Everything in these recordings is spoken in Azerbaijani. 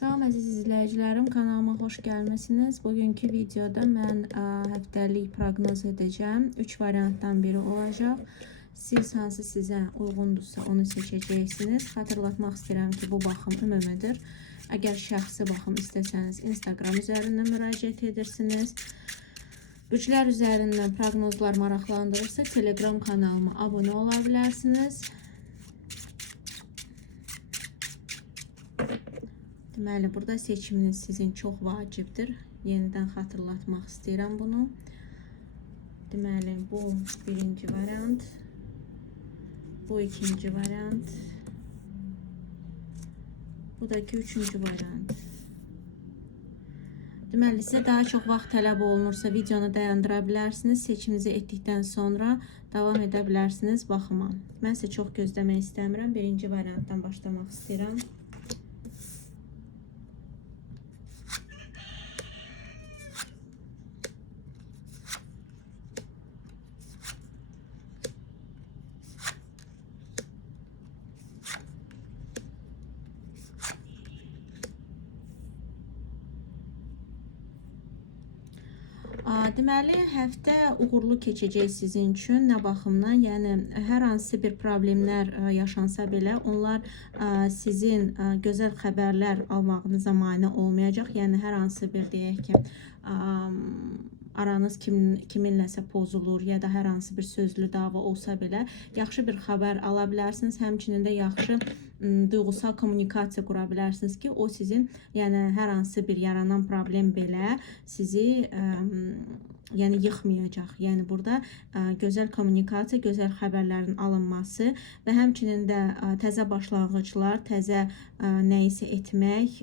Salam əziz izləyicilərim, kanalıma xoş gəlmisiniz. Bugünkü videoda mən həftəlik proqnoz edəcəm. 3 variantdan biri olacaq. Siz hansı sizə uyğundursa onu seçəcəksiniz. Xatırlatmaq istəyirəm ki, bu baxım ümumidir. Əgər şəxsi baxım istəsəniz Instagram üzərindən müraciət edirsiniz. Güclər üzərindən proqnozlar maraqlandırırsa Telegram kanalıma abunə ola bilərsiniz. Deməli, burada seçiminiz sizin çox vacibdir. Yenidən xatırlatmaq istəyirəm bunu. Deməli, bu birinci variant. Bu ikinci variant. Bu da ki, üçüncü variant. Deməli, sizə daha çox vaxt tələb olunursa videonu dayandıra bilərsiniz. Seçiminizi etdikdən sonra davam edə bilərsiniz baxıma. Mən sizə çox gözləmək istəmirəm. Birinci variantdan başlamaq istəyirəm. Deməli, həftə uğurlu keçəcək sizin üçün. Nə baxımdan? Yəni, hər hansı bir problemlər yaşansa belə, onlar sizin gözəl xəbərlər almağınıza mane olmayacaq. Yəni, hər hansı bir, deyək ki, aranız kiminləsə pozulur ya da hər hansı bir sözlü dava olsa belə, yaxşı bir xəbər ala bilərsiniz. Həmçinin də yaxşı duyğusal kommunikasiya qura bilərsiniz ki, o sizin, yəni hər hansı bir yaranan problem belə sizi yəni yıxmayacaq. Yəni burada gözəl kommunikasiya, gözəl xəbərlərin alınması və həmçinin də təzə başlanğıclar, təzə nəyisə etmək,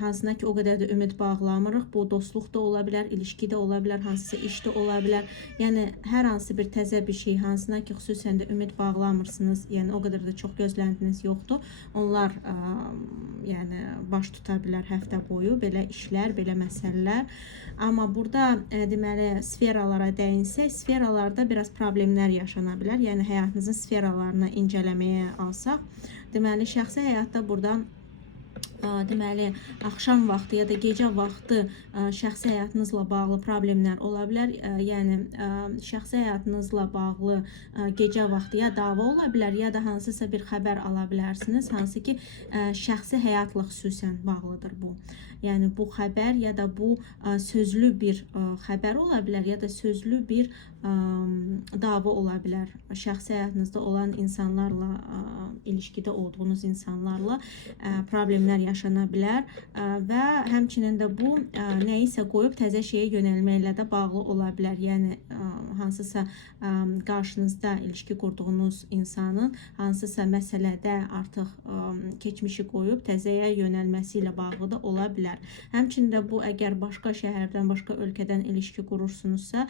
hansına ki o qədər də ümid bağlamırıq. Bu dostluq da ola bilər, ilişki də ola bilər, hansısa iş də ola bilər. Yəni hər hansı bir təzə bir şey, hansına ki xüsusən də ümid bağlamırsınız, yəni o qədər də çox gözləntiniz yoxdur. Onlar yəni baş tuta bilər həftə boyu belə işlər, belə məsələlər. Amma burada deməli sferalara dəyinsək, sferalarda biraz problemlər yaşana bilər. Yəni həyatınızın sferalarını incələməyə alsaq, deməli şəxsi həyatda burada deməli axşam vaxtı ya da gecə vaxtı şəxsi həyatınızla bağlı problemlər ola bilər. Yəni şəxsi həyatınızla bağlı gecə vaxtı ya dava ola bilər, ya da hansısa bir xəbər ala bilərsiniz, hansı ki şəxsi həyatla xüsusən bağlıdır bu. Yəni bu xəbər ya da bu sözlü bir xəbər ola bilər, ya da sözlü bir dava ola bilər. Şəxsi həyatınızda olan insanlarla, ilişkidə olduğunuz insanlarla problemlər yaşana bilər və həmçinin də bu nəyisə qoyub təzə şeyə yönəlməklə də bağlı ola bilər. Yəni hansısa qarşınızda ilişki qurduğunuz insanın hansısa məsələdə artıq keçmişi qoyub təzəyə yönəlməsi ilə bağlı da ola bilər. Həmçinin də bu əgər başqa şəhərdən, başqa ölkədən ilişki qurursunuzsa,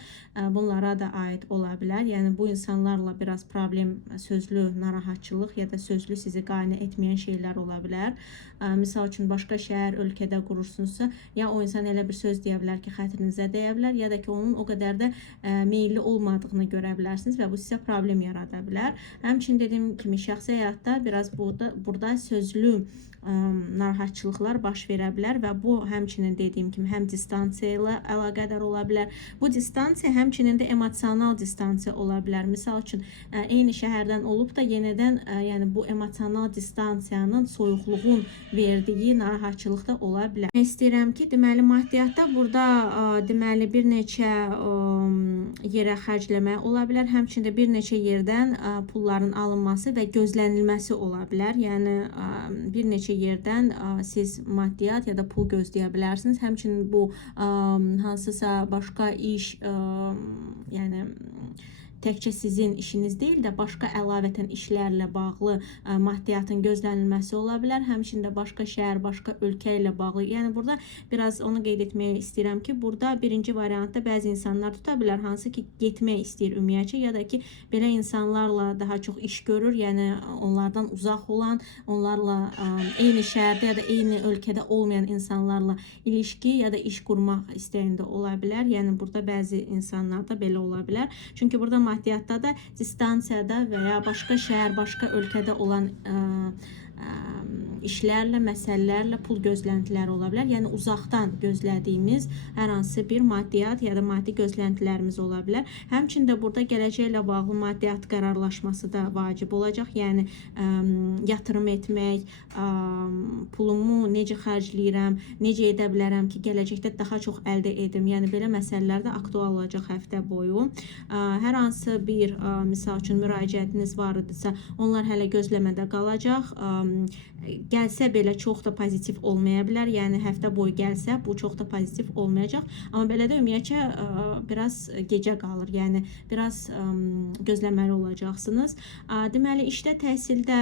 bunlara da aid ola bilər. Yəni bu insanlarla biraz problem, sözlü narahatçılıq ya da sözlü sizi qane etməyən şeylər ola bilər. Misal üçün başqa şəhər, ölkədə qurursunuzsa, ya o insan elə bir söz deyə bilər ki, xətrinizə dəyə bilər, ya da ki onun o qədər də meyilli olmadığını görə bilərsiniz və bu sizə problem yarada bilər. Həmçinin dediyim kimi şəxsi həyatda biraz burada sözlü narahatçılıqlar baş verə bilər və bu həmçinin dediyim kimi həm distansiya ilə əlaqədar ola bilər. Bu distansiya həmçinin də emosional distansiya ola bilər. Misal üçün eyni şəhərdən olub da yenidən yəni bu emosional distansiyanın, soyuqluğun verdiyi narahatçılıq da ola bilər. İstəyirəm ki, deməli maddiyyatda burada deməli bir neçə yerə xərcləmək ola bilər. Həmçinin də bir neçə yerdən pulların alınması və gözlənilməsi ola bilər. Yəni bir neçə yerdən siz maddiyyat ya da pul gözləyə bilərsiniz. Həmçinin bu hansısa başqa iş, yəni təkcə sizin işiniz deyil də başqa əlavətən işlərlə bağlı maddiyyatın gözlənilməsi ola bilər. Həmçinin də başqa şəhər, başqa ölkə ilə bağlı. Yəni burada biraz onu qeyd etmək istəyirəm ki, burada birinci variantda bəzi insanlar tuta bilər, hansı ki getmək istəyir ümumiyyətcə, ya da ki belə insanlarla daha çox iş görür. Yəni onlardan uzaq olan, onlarla eyni şəhərdə ya da eyni ölkədə olmayan insanlarla ilişki ya da iş qurmaq istəyində ola bilər. Yəni burada bəzi insanlarda belə ola bilər. Çünki burada maddiyyatda da, distansiyada və ya başqa şəhər, başqa ölkədə olan işlərlə, məsələlərlə, pul gözləntiləri ola bilər. Yəni uzaqdan gözlədiyimiz hər hansı bir maddiyyat ya da maddi gözləntilərimiz ola bilər. Həmçində burada gələcəklə bağlı maddiyyat qərarlaşması da vacib olacaq. Yəni yatırım etmək, pulumu necə xərcləyirəm, necə edə bilərəm ki, gələcəkdə daha çox əldə edim. Yəni belə məsələlər də aktual olacaq həftə boyu. Hər hansı bir misal üçün müraciətiniz var idisə, onlar hələ gözləmədə qalacaq. Gəlsə belə çox da pozitiv olmaya bilər. Yəni həftə boyu gəlsə bu çox da pozitiv olmayacaq. Amma belə də ümumiyyətcə biraz gecə qalır. Yəni biraz gözləməli olacaqsınız. Deməli işdə, təhsildə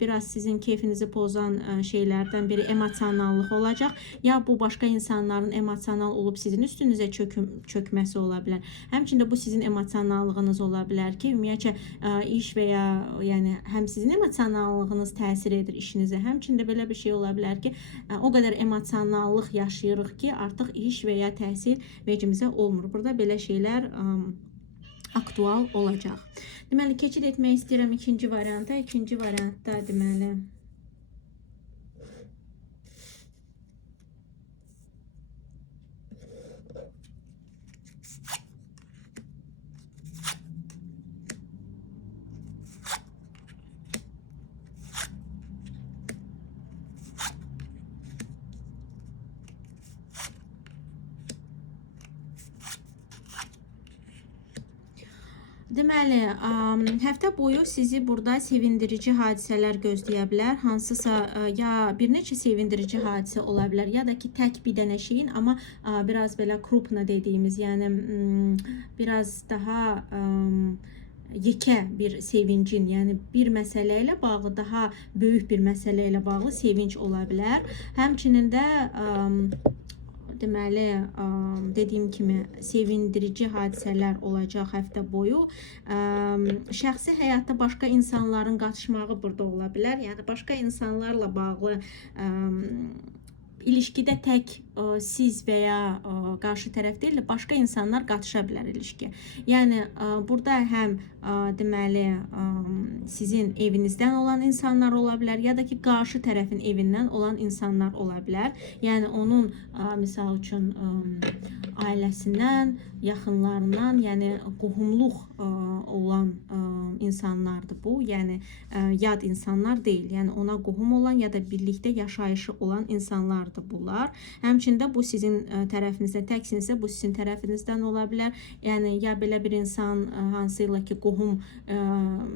biraz sizin keyfinizi pozan şeylərdən biri emosionallıq olacaq. Ya bu başqa insanların emosional olub sizin üstünüzə çökməsi ola bilər. Həmçində bu sizin emosionallığınız ola bilər ki, ümumiyyətcə iş və ya yəni həm sizin emosionallığınız təsir edir işinizə. Həmçində belə bir şey ola bilər ki, o qədər emosionallıq yaşayırıq ki, artıq iş və ya təhsil vecimizə olmur. Burada belə şeylər aktual olacaq. Deməli, keçid etmək istəyirəm ikinci varianta. İkinci variantda deməli Deməli, həftə boyu sizi burada sevindirici hadisələr gözləyə bilər. Hansısa ya bir neçə sevindirici hadisə ola bilər, ya da ki tək bir dənə şeyin, amma biraz belə krupna dediyimiz, yəni biraz daha yekə bir sevincin, yəni bir məsələ ilə bağlı, daha böyük bir məsələ ilə bağlı sevinç ola bilər. Həmçinin də deməli, dediyim kimi sevindirici hadisələr olacaq həftə boyu. Şəxsi həyatda başqa insanların qatışmağı burada ola bilər. Yəni başqa insanlarla bağlı ilişkidə tək siz və ya qarşı tərəf deyil, başqa insanlar qatışa bilər ilişkiyə. Yəni burada həm deməli sizin evinizdən olan insanlar ola bilər, ya da ki qarşı tərəfin evindən olan insanlar ola bilər. Yəni onun misal üçün ailəsindən, yaxınlarından, yəni qohumluq olan insanlardır bu. Yəni yad insanlar deyil. Yəni ona qohum olan ya da birlikdə yaşayışı olan insanlardır bunlar. Həmçində bu sizin tərəfinizdən, təksinizsə bu sizin tərəfinizdən ola bilər. Yəni ya belə bir insan hansıyla ki qohum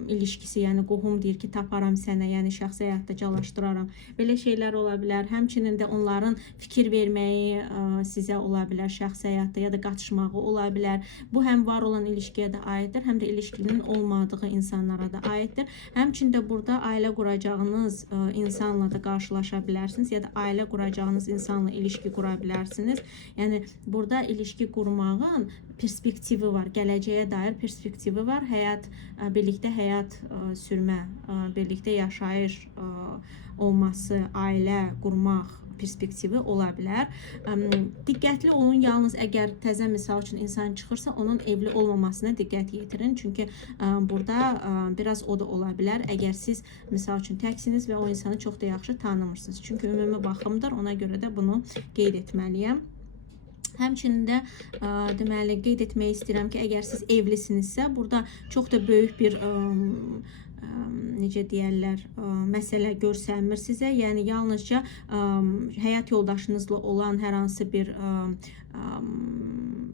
ilişkisi, yəni qohum deyir ki taparam sənə, yəni şəxsi həyatda calaşdıraram. Belə şeylər ola bilər. Həmçinin də onların fikir verməyi sizə ola bilər şəxsi həyatda, ya da qatışmağı ola bilər. Bu həm var olan ilişkiyə də aiddir, həm də ilişkinin olmadığı insanlara da aiddir. Həmçində burada ailə quracağınız insanla da qarşılaşa bilərsiniz, ya da ailə quracağınız insanla ilişki qura bilərsiniz. Yəni burada ilişki qurmağın perspektivi var, gələcəyə dair perspektivi var. Həyat, birlikdə həyat sürmə, birlikdə yaşayış olması, ailə qurmaq perspektivi ola bilər. Diqqətli olun, yalnız əgər təzə misal üçün insan çıxırsa, onun evli olmamasına diqqət yetirin. Çünki burada biraz o da ola bilər. Əgər siz misal üçün təksiniz və o insanı çox da yaxşı tanımırsınız. Çünki ümumi baxımdır, ona görə də bunu qeyd etməliyəm. Həmçinin də deməli qeyd etmək istəyirəm ki, əgər siz evlisinizsə, burada çox da böyük bir necə deyərlər, məsələ görsənmir sizə. Yəni yalnızca həyat yoldaşınızla olan hər hansı bir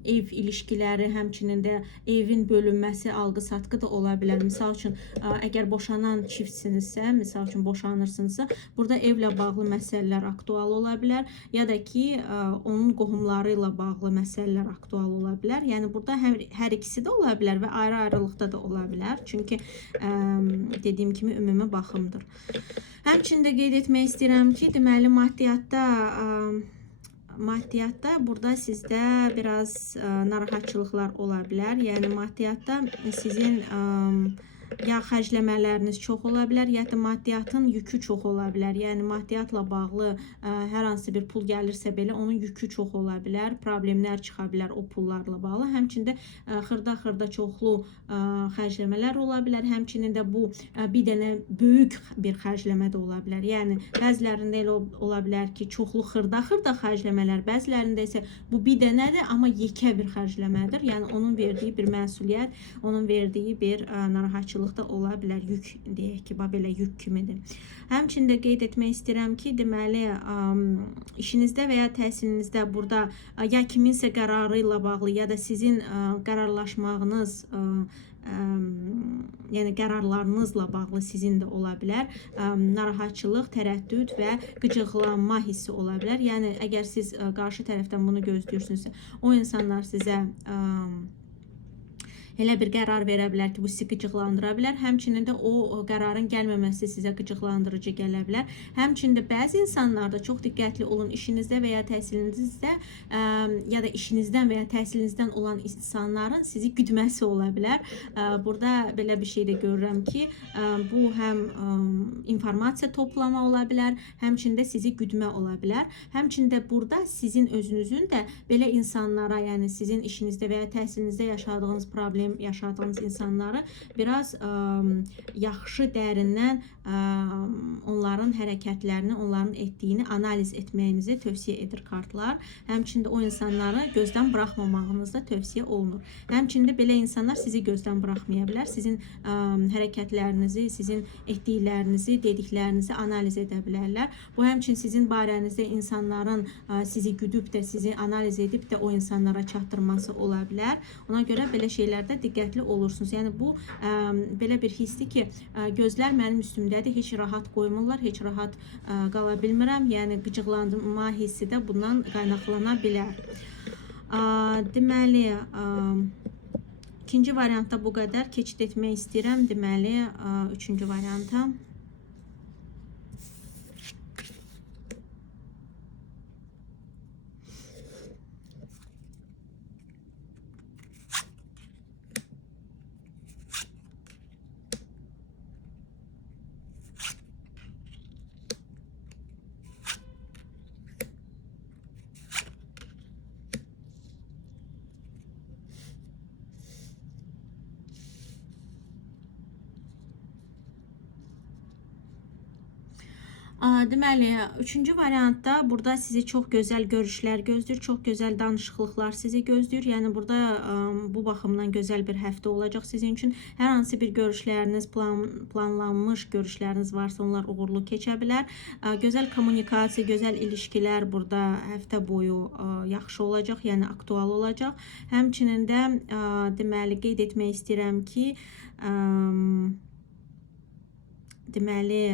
ev ilişkiləri, həmçinin də evin bölünməsi, alqı-satqı da ola bilər. Misal üçün, əgər boşanan çiftsinizsə, misal üçün boşanırsınızsa, burada evlə bağlı məsələlər aktual ola bilər, ya da ki, onun qohumları ilə bağlı məsələlər aktual ola bilər. Yəni burada hər ikisi də ola bilər və ayrı-ayrılıqda da ola bilər. Çünki dediyim kimi ümumi baxımdır. Həmçində qeyd etmək istəyirəm ki, deməli maddiyatda burada sizdə biraz narahatçılıqlar ola bilər. Yəni maddiyatda sizin ya xərcləmələriniz çox ola bilər, ya da maddiyyatın yükü çox ola bilər. Yəni maddiyyatla bağlı hər hansı bir pul gəlirsə belə onun yükü çox ola bilər, problemlər çıxa bilər o pullarla bağlı. Həmçində xırda-xırda çoxlu xərcləmələr ola bilər. Həmçinin də bu bir dənə böyük bir xərcləmə də ola bilər. Yəni bəzilərində elə ola bilər ki, çoxlu xırda-xırda xərcləmələr, bəzilərində isə bu bir dənədir, amma yekə bir xərcləmədir. Yəni onun verdiyi bir məsuliyyət, onun verdiyi bir narahatçılıq da ola bilər. Yük deyək ki, belə yük kimidir. Həmçində qeyd etmək istəyirəm ki, deməli işinizdə və ya təhsilinizdə burada ya kiminsə qərarı ilə bağlı, ya da sizin qərarlaşmağınız, yəni qərarlarınızla bağlı sizin də ola bilər narahatçılıq, tərəddüd və qıcıqlanma hissi ola bilər. Yəni əgər siz qarşı tərəfdən bunu gözləyirsinizsə, o insanlar sizə elə bir qərar verə bilər ki, bu sizi qıcıqlandıra bilər. Həmçinin də o qərarın gəlməməsi sizə qıcıqlandırıcı gələ bilər. Həmçinin də bəzi insanlarda çox diqqətli olun, işinizdə və ya təhsilinizdə ya da işinizdən və ya təhsilinizdən olan insanların sizi güdməsi ola bilər. Burada belə bir şey də görürəm ki, bu həm informasiya toplama ola bilər, həmçinin də sizi güdmə ola bilər. Həmçinin də burada sizin özünüzün də belə insanlara, yəni sizin işinizdə və ya təhsilinizdə yaşadığınız problem yaşadığınız insanları biraz yaxşı dərindən onların hərəkətlərini, onların etdiyini analiz etməyinizi tövsiyə edir kartlar. Həmçində o insanları gözdən buraxmamağınız da tövsiyə olunur. Həmçində belə insanlar sizi gözdən buraxmaya bilər. Sizin hərəkətlərinizi, sizin etdiklərinizi, dediklərinizi analiz edə bilərlər. Bu həmçinin sizin barənizdə insanların sizi güdüb də, sizi analiz edib də o insanlara çatdırması ola bilər. Ona görə belə şeylərdə diqqətli olursunuz. Yəni bu belə bir hissdir ki, gözlər mənim üstümdədir, heç rahat qoymurlar, heç rahat qala bilmirəm. Yəni qıcıqlanma hissi də bundan qaynaqlana bilər. Deməli, ikinci variantda bu qədər keçid etmək istəyirəm. Deməli, üçüncü varianta. Deməli, üçüncü variantda burada sizi çox gözəl görüşlər gözləyir, çox gözəl danışıqlıqlar sizi gözləyir. Yəni burada bu baxımdan gözəl bir həftə olacaq sizin üçün. Hər hansı bir görüşləriniz, planlanmış görüşləriniz varsa, onlar uğurlu keçə bilər. Gözəl kommunikasiya, gözəl ilişkilər burada həftə boyu yaxşı olacaq, yəni aktual olacaq. Həmçinin də deməli qeyd etmək istəyirəm ki, deməli,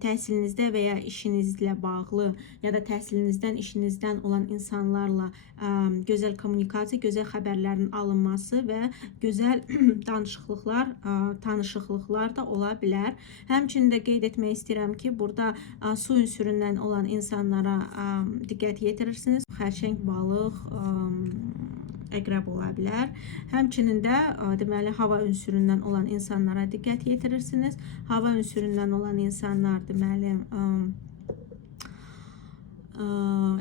təhsilinizdə və ya işinizlə bağlı, ya da təhsilinizdən, işinizdən olan insanlarla gözəl kommunikasiya, gözəl xəbərlərin alınması və gözəl danışıqlıqlar, tanışıqlıqlar da ola bilər. Həmçinin də qeyd etmək istəyirəm ki, burada su ünsüründən olan insanlara diqqət yetirirsiniz. Xərçəng, balıq, əqrəb ola bilər. Həmçinin də deməli hava ünsüründən olan insanlara diqqət yetirirsiniz. Hava ünsüründən olan insanlar deməli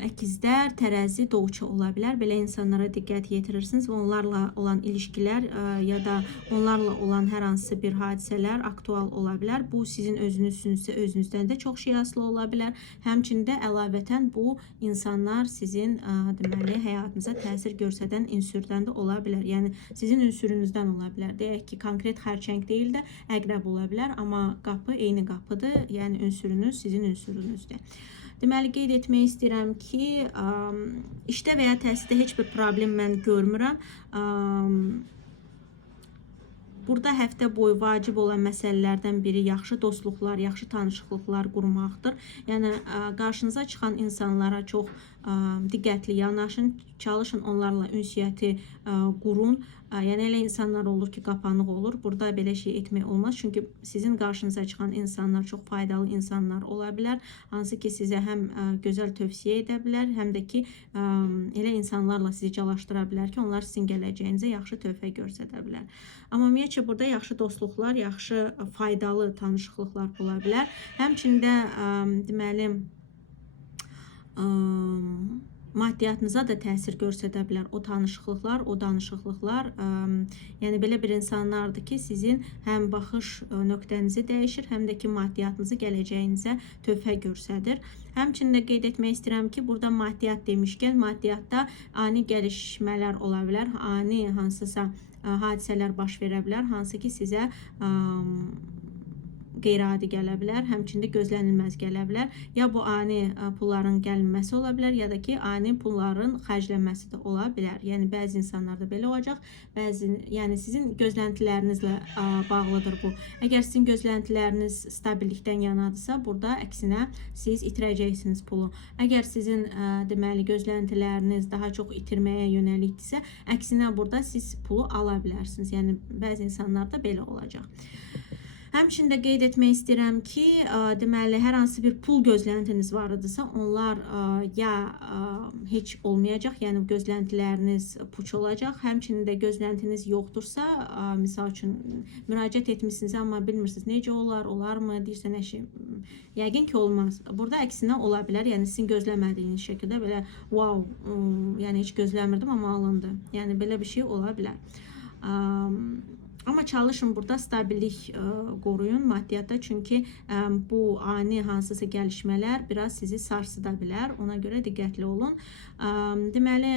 əkizlər, tərəzi, doğuçu ola bilər. Belə insanlara diqqət yetirirsiniz və onlarla olan ilişkilər ya da onlarla olan hər hansı bir hadisələr aktual ola bilər. Bu sizin özünüzsünüzsə özünüzdən də çox şey asılı ola bilər. Həmçində əlavətən bu insanlar sizin deməli həyatınıza təsir göstərən ünsürdən də ola bilər. Yəni sizin ünsürünüzdən ola bilər. Deyək ki, konkret xərçəng deyil də əqrəb ola bilər, amma qapı eyni qapıdır. Yəni ünsürünüz sizin ünsürünüzdür. Deməli, qeyd etmək istəyirəm ki, işdə və ya təhsildə heç bir problem mən görmürəm. Burada həftə boyu vacib olan məsələlərdən biri yaxşı dostluqlar, yaxşı tanışıqlıqlar qurmaqdır. Yəni qarşınıza çıxan insanlara çox diqqətli yanaşın, çalışın onlarla ünsiyyəti qurun. Yəni elə insanlar olur ki, qapanıq olur. Burada belə şey etmək olmaz. Çünki sizin qarşınıza çıxan insanlar çox faydalı insanlar ola bilər. Hansı ki, sizə həm gözəl tövsiyə edə bilər, həm də ki, elə insanlarla sizi calaşdıra bilər ki, onlar sizin gələcəyinizə yaxşı töhfə göstərə bilər. Amma ümumiyyətcə burada yaxşı dostluqlar, yaxşı faydalı tanışıqlıqlar ola bilər. Həmçində deməli maddiyyatınıza da təsir göstərə bilər o tanışıqlıqlar, o danışıqlıqlar. Yəni belə bir insanlardır ki, sizin həm baxış nöqtənizi dəyişir, həm də ki, maddiyatınızı gələcəyinizə töhfə göstərir. Həmçinin də qeyd etmək istəyirəm ki, burada maddiyyat demişkən, maddiyyatda ani gəlişmələr ola bilər, ani hansısa hadisələr baş verə bilər, hansı ki, sizə qeyri-adi gələ bilər, həmçində gözlənilməz gələ bilər. Ya bu ani pulların gəlməsi ola bilər, ya da ki, ani pulların xərclənməsi də ola bilər. Yəni bəzi insanlarda belə olacaq, yəni sizin gözləntilərinizlə bağlıdır bu. Əgər sizin gözləntiləriniz stabillikdən yanadırsa, burada əksinə siz itirəcəksiniz pulu. Əgər sizin deməli gözləntiləriniz daha çox itirməyə yönəlikdirsə, əksinə burada siz pulu ala bilərsiniz. Yəni bəzi insanlarda belə olacaq. Həmçində qeyd etmək istəyirəm ki, deməli, hər hansı bir pul gözləntiniz var idisə, onlar ya heç olmayacaq, yəni gözləntiləriniz puç olacaq. Həmçinin də gözləntiniz yoxdursa, misal üçün müraciət etmişsiniz, amma bilmirsiniz necə olarmı, deyirsən əşi, yəqin ki, olmaz. Burada əksinə ola bilər, yəni sizin gözləmədiyiniz şəkildə belə, wow, yəni heç gözləmirdim, amma alındı. Yəni belə bir şey ola bilər. Amma çalışın burada stabillik qoruyun maddiyatda, çünki bu ani hansısa gəlişmələr biraz sizi sarsıda bilər. Ona görə diqqətli olun. Deməli,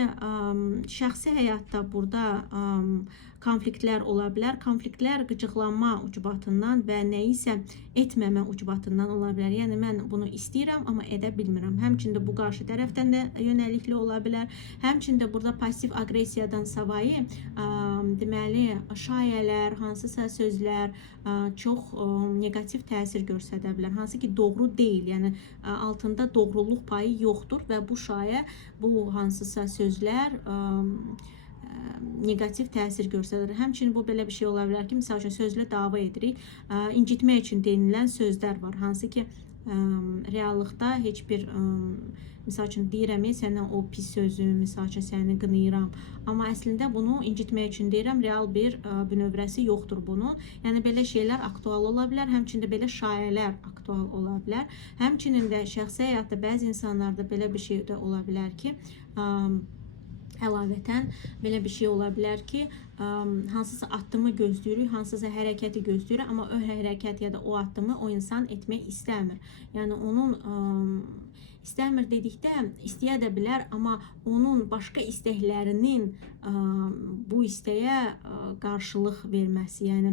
şəxsi həyatda burada konfliktlər ola bilər. Konfliktlər qıcıqlanma ucbatından və nəyisə etməmə ucbatından ola bilər. Yəni mən bunu istəyirəm, amma edə bilmirəm. Həmçində bu qarşı tərəfdən də yönəlikli ola bilər. Həmçində burada pasiv aqressiyadan savayı deməli şayələr, hansısa sözlər çox negativ təsir göstərə bilər. Hansı ki, doğru deyil. Yəni altında doğruluq payı yoxdur və bu şayə, bu hansısa sözlər negativ təsir göstərir. Həmçinin bu belə bir şey ola bilər ki, misal üçün sözlə dava edirik. İncitmək üçün denilən sözlər var. Hansı ki, reallıqda heç bir misal üçün deyirəm, sənə o pis sözü, misal üçün səni qınayıram. Amma əslində bunu incitmək üçün deyirəm, real bir bünövrəsi yoxdur bunun. Yəni belə şeylər aktual ola bilər, həmçində belə şayələr aktual ola bilər. Həmçinin də şəxsi həyatda bəzi insanlarda belə bir şey də ola bilər ki, əlavətən belə bir şey ola bilər ki, hansısa addımı gözləyirik, hansısa hərəkəti gözləyirik, amma o hərəkət ya da o addımı o insan etmək istəmir. Yəni onun İstəmir dedikdə, istəyə də bilər, amma onun başqa istəklərinin bu istəyə qarşılıq verməsi, yəni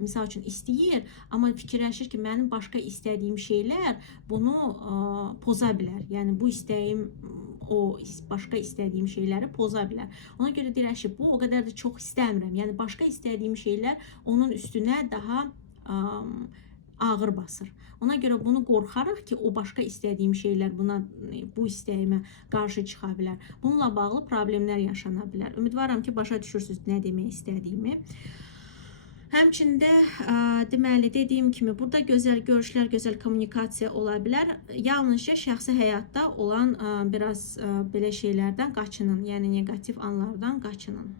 misal üçün istəyir, amma fikirləşir ki, mənim başqa istədiyim şeylər bunu poza bilər. Yəni bu istəyim, o başqa istədiyim şeyləri poza bilər. Ona görə deyirəm ki, bu o qədər də çox istəmirəm. Yəni başqa istədiyim şeylər onun üstünə daha ağır basır. Ona görə bunu qorxarıq ki, o başqa istədiyim şeylər bu istəyimə qarşı çıxa bilər. Bununla bağlı problemlər yaşana bilər. Ümidvaram ki, başa düşürsünüz nə demək istədiyimi. Həmçində deməli dediyim kimi burada gözəl görüşlər, gözəl kommunikasiya ola bilər. Yalnızca şəxsi həyatda olan biraz belə şeylərdən qaçının, yəni negativ anlardan qaçının.